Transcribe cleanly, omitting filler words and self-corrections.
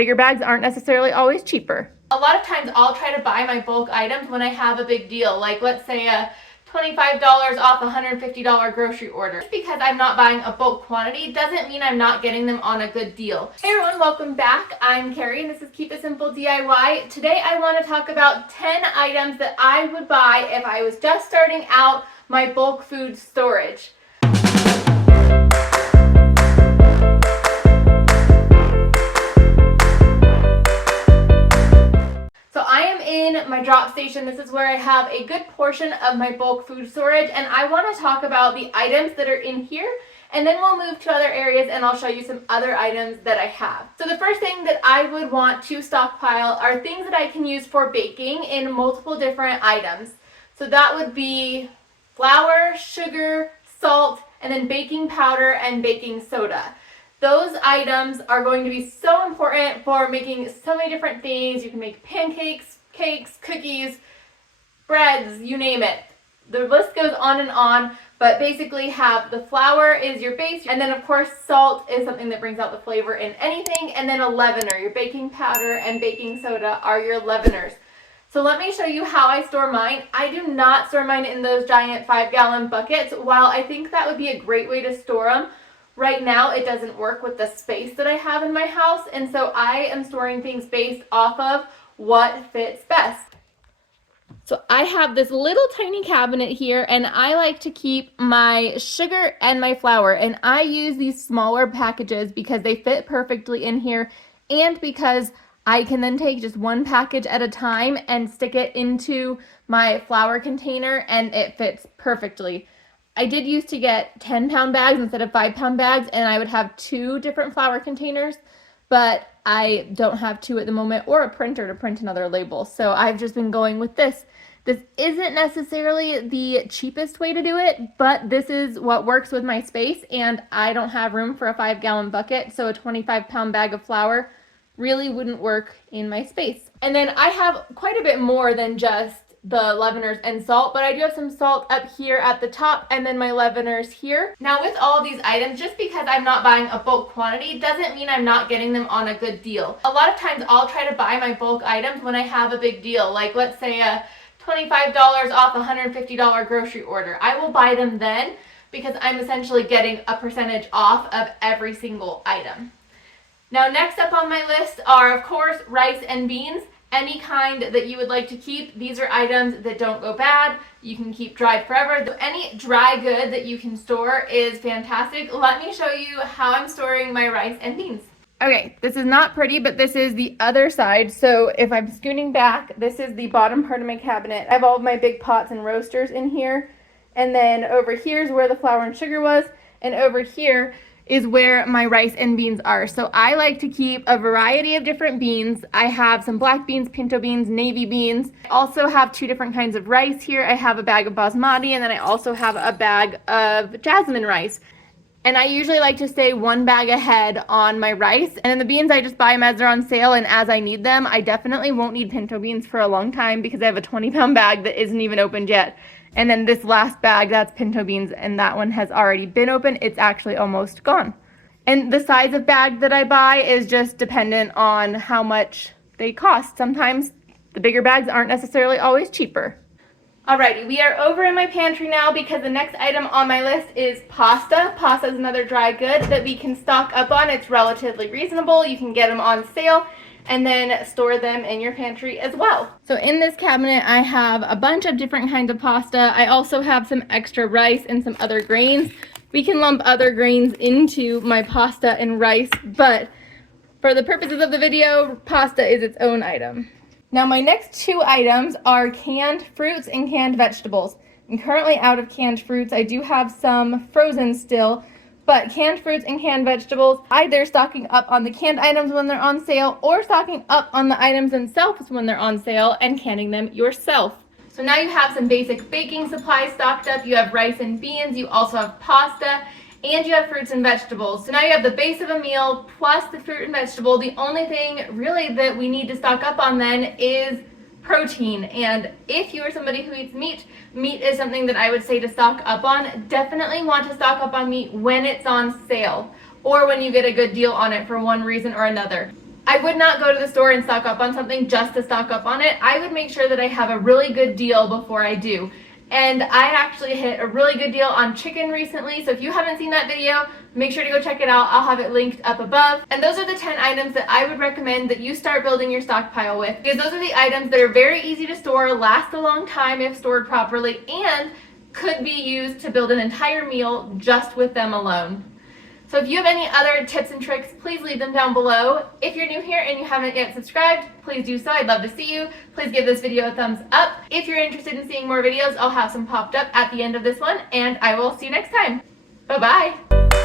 bigger bags aren't necessarily always cheaper. A lot of times I'll try to buy my bulk items when I have a big deal, like let's say a $25 off a $150 grocery order. Just because I'm not buying a bulk quantity doesn't mean I'm not getting them on a good deal. Hey everyone, welcome back. I'm Carrie and this is Keep It Simple DIY. Today I want to talk about 10 items that I would buy if I was just starting out my bulk food storage. So I am in my drop station. This is where I have a good portion of my bulk food storage, and I want to talk about the items that are in here, and then we'll move to other areas and I'll show you some other items that I have. So the first thing that I would want to stockpile are things that I can use for baking in multiple different items. So that would be flour, sugar, salt, and then baking powder and baking soda. Those items are going to be so important for making so many different things. You can make pancakes, cakes, cookies, breads, you name it. The list goes on, but basically have the flour is your base, and then of course salt is something that brings out the flavor in anything, and then a leavener. Your baking powder and baking soda are your leaveners. So let me show you how I store mine. I do not store mine in those giant 5-gallon buckets. While I think that would be a great way to store them, right now it doesn't work with the space that I have in my house, and so I am storing things based off of what fits best. So I have this little tiny cabinet here, and I like to keep my sugar and my flour, and I use these smaller packages because they fit perfectly in here, and because I can then take just one package at a time and stick it into my flour container and it fits perfectly. I did used to get 10-pound bags instead of 5-pound bags, and I would have 2 different flour containers, but I don't have 2 at the moment, or a printer to print another label. So I've just been going with this. This isn't necessarily the cheapest way to do it, but this is what works with my space, and I don't have room for a 5-gallon bucket, so a 25-pound bag of flour really wouldn't work in my space. And then I have quite a bit more than just the leaveners and salt, but I do have some salt up here at the top, and then my leaveners here. Now with all of these items, just because I'm not buying a bulk quantity doesn't mean I'm not getting them on a good deal. A lot of times I'll try to buy my bulk items when I have a big deal, like let's say a $25 off a $150 grocery order. I will buy them then because I'm essentially getting a percentage off of every single item. Now next up on my list are of course rice and beans. Any kind that you would like to keep. These are items that don't go bad. You can keep dried forever. So any dry good that you can store is fantastic. Let me show you how I'm storing my rice and beans. Okay, this is not pretty, but this is the other side. So if I'm scooting back, this is the bottom part of my cabinet. I have all of my big pots and roasters in here. And then over here is where the flour and sugar was. And over here is where my rice and beans are. So I like to keep a variety of different beans. I have some black beans, pinto beans, navy beans. I also have 2 different kinds of rice here. I have a bag of basmati, and then I also have a bag of jasmine rice. And I usually like to stay 1 bag ahead on my rice. And then the beans, I just buy them as they're on sale and as I need them. I definitely won't need pinto beans for a long time because I have a 20-pound bag that isn't even opened yet. And then this last bag, that's pinto beans, and that one has already been opened. It's actually almost gone. And the size of bag that I buy is just dependent on how much they cost. Sometimes the bigger bags aren't necessarily always cheaper. Alrighty, we are over in my pantry now because the next item on my list is pasta. Pasta is another dry good that we can stock up on. It's relatively reasonable. You can get them on sale and then store them in your pantry as well. So in this cabinet, I have a bunch of different kinds of pasta. I also have some extra rice and some other grains. We can lump other grains into my pasta and rice, but for the purposes of the video, pasta is its own item. Now my next 2 items are canned fruits and canned vegetables. I'm currently out of canned fruits. I do have some frozen still, but canned fruits and canned vegetables, either stocking up on the canned items when they're on sale or stocking up on the items themselves when they're on sale and canning them yourself. So now you have some basic baking supplies stocked up. You have rice and beans, you also have pasta, and you have fruits and vegetables. So now you have the base of a meal plus the fruit and vegetable. The only thing really that we need to stock up on then is protein. And if you are somebody who eats meat, meat is something that I would say to stock up on. Definitely want to stock up on meat when it's on sale or when you get a good deal on it for one reason or another. I would not go to the store and stock up on something just to stock up on it. I would make sure that I have a really good deal before I do. And I actually hit a really good deal on chicken recently, so if you haven't seen that video, make sure to go check it out. I'll have it linked up above. And those are the 10 items that I would recommend that you start building your stockpile with, because those are the items that are very easy to store, last a long time if stored properly, and could be used to build an entire meal just with them alone. So if you have any other tips and tricks, please leave them down below. If you're new here and you haven't yet subscribed, please do so. I'd love to see you. Please give this video a thumbs up. If you're interested in seeing more videos, I'll have some popped up at the end of this one, and I will see you next time. Bye-bye.